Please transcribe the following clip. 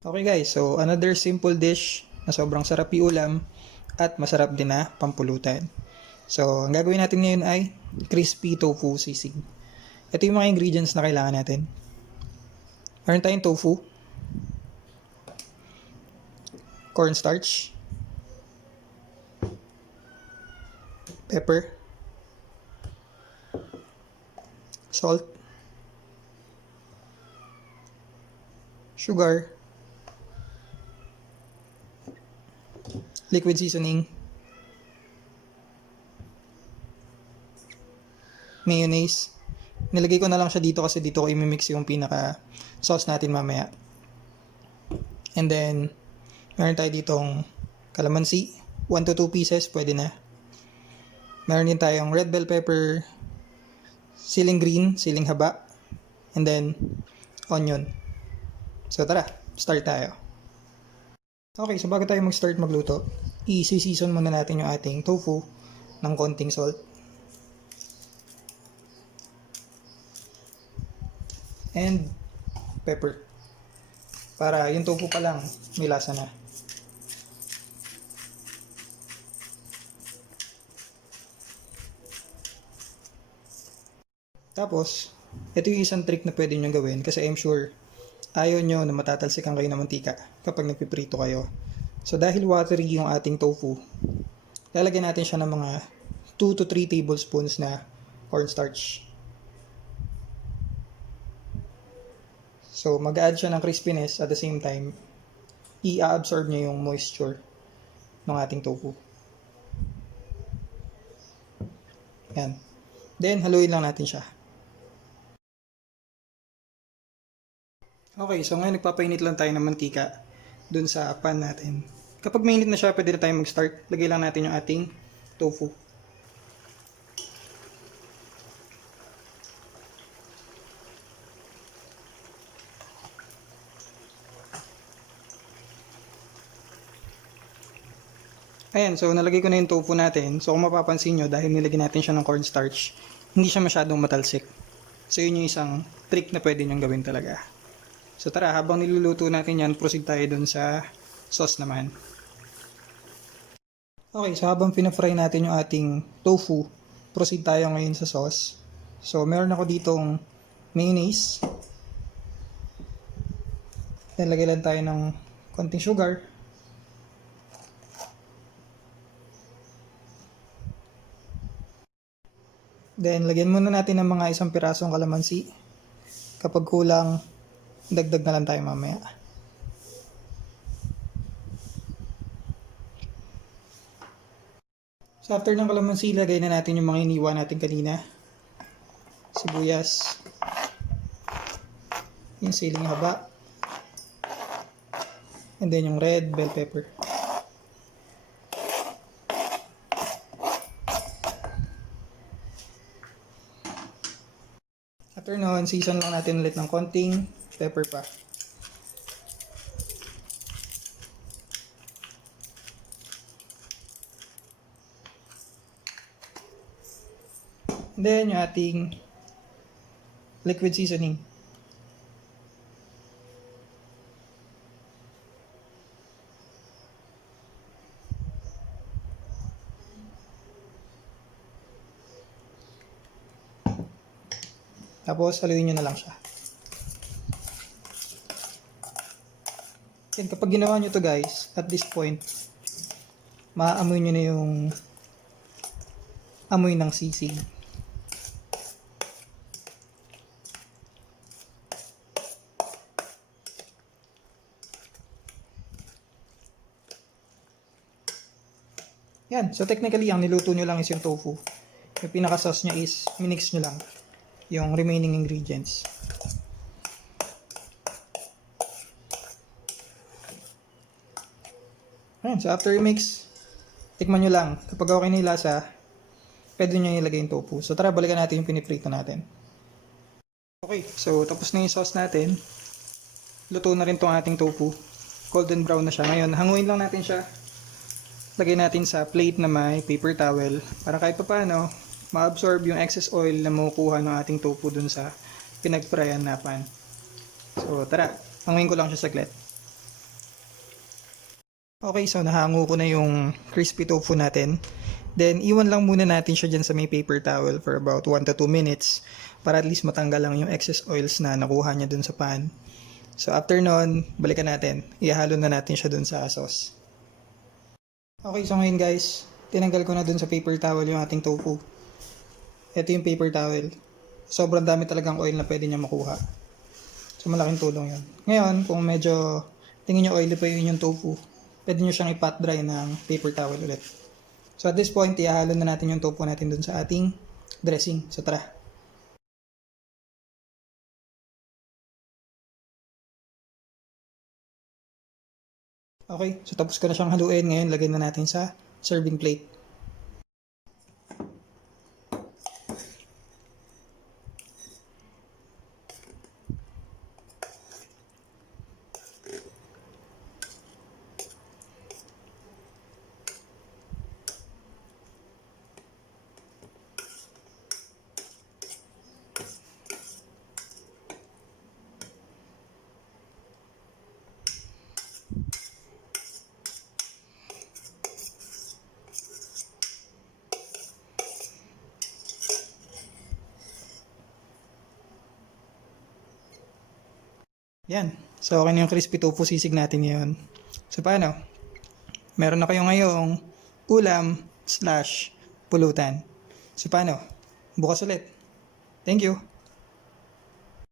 Okay guys, so another simple dish na sobrang sarap ulam at masarap din na pampulutan. So, ang gagawin natin ngayon ay crispy tofu sisig. Ito yung mga ingredients na kailangan natin. Meron tayong tofu, cornstarch, pepper, salt, sugar, liquid seasoning, mayonnaise. Nilagay ko na lang siya dito kasi dito ko imimix yung pinaka sauce natin mamaya. And then, meron tayo ditong calamansi, 1 to 2 pieces, pwede na. Meron din tayong red bell pepper, siling green, siling haba, and then onion. So tara, start tayo. Okay, so bago tayo mag-start magluto, i-season muna natin yung ating tofu ng konting salt. And pepper. Para yung tofu pa lang may lasa na. Tapos, ito yung isang trick na pwede nyo gawin kasi I'm sure ayaw nyo na matatalsikan kayo ng mantika kapag nagpiprito kayo. So dahil watery yung ating tofu, lalagyan natin siya ng mga 2 to 3 tablespoons na cornstarch. So mag-add siya ng crispiness at the same time, i-absorb niya yung moisture ng ating tofu. Yan. Then haluin lang natin siya. Okay, so ngayon nagpapainit lang tayo ng mantika dun sa pan natin. Kapag mainit na siya, pwede na tayo mag-start. Lagay lang natin yung ating tofu. Ayan, so nalagay ko na yung tofu natin. So kung mapapansin nyo, dahil nilagyan natin siya ng cornstarch, hindi siya masyadong matalsik. So yun yung isang trick na pwede nyong gawin talaga. So tara, habang niluluto natin yan, proceed tayo dun sa sauce naman. Okay, so habang pinafry natin yung ating tofu, proceed tayo ngayon sa sauce. So meron ako ditong mayonnaise. Then lagay lang tayo ng konting sugar. Then lagyan muna natin ng mga 1 pirasong kalamansi. Kapag kulang, dagdag na lang tayo mamaya. So after ng kalamansi, lagay na natin yung mga iniwa natin kanina. Sibuyas. Yung siling haba. And then yung red bell pepper. After nun, season lang natin ulit ng konting pepper pa. And then yung ating liquid seasoning. Tapos haluin nyo na lang siya. And kapag ginawa nyo to guys, at this point, maaamoy nyo na yung amoy ng sisig. Yan. So technically, ang niluto nyo lang is yung tofu. Yung pinaka-sauce nyo is minix nyo lang yung remaining ingredients. Ayan. So after you mix, tikman nyo lang. Kapag okay na yung lasa, pwede nyo ilagay yung tofu. So tara, balikan natin yung piniprito natin. Okay. So tapos na yung sauce natin. Luto na rin tong ating tofu. Golden brown na siya. Ngayon, hanguin lang natin siya. Lagay natin sa plate na may paper towel para kahit pa paano ma-absorb yung excess oil na makukuha ng ating tofu dun sa pinag-fryan na pan. So tara, hanguin ko lang siya saglit. Okay, so nahango ko na yung crispy tofu natin. Then, iwan lang muna natin siya dyan sa may paper towel for about 1 to 2 minutes para at least matanggal lang yung excess oils na nakuha niya dun sa pan. So, after nun, balikan natin. Ihalo na natin siya dun sa sauce. Okay, so ngayon guys, tinanggal ko na dun sa paper towel yung ating tofu. Ito yung paper towel. Sobrang dami talagang oil na pwede niya makuha. So, malaking tulong yun. Ngayon, kung medyo tingin nyo oily pa yun yung tofu, pwede nyo siyang i-pat dry ng paper towel ulit. So at this point, ihalo na natin yung tofu natin dun sa ating dressing. So tara. Okay, so tapos ko na siyang haluin. Ngayon, lagay na natin sa serving plate. Yan. So, okay na yung crispy tofu sisig natin ngayon. So, paano? Meron na kayo ngayong ulam/pulutan. So, paano? Bukas ulit. Thank you.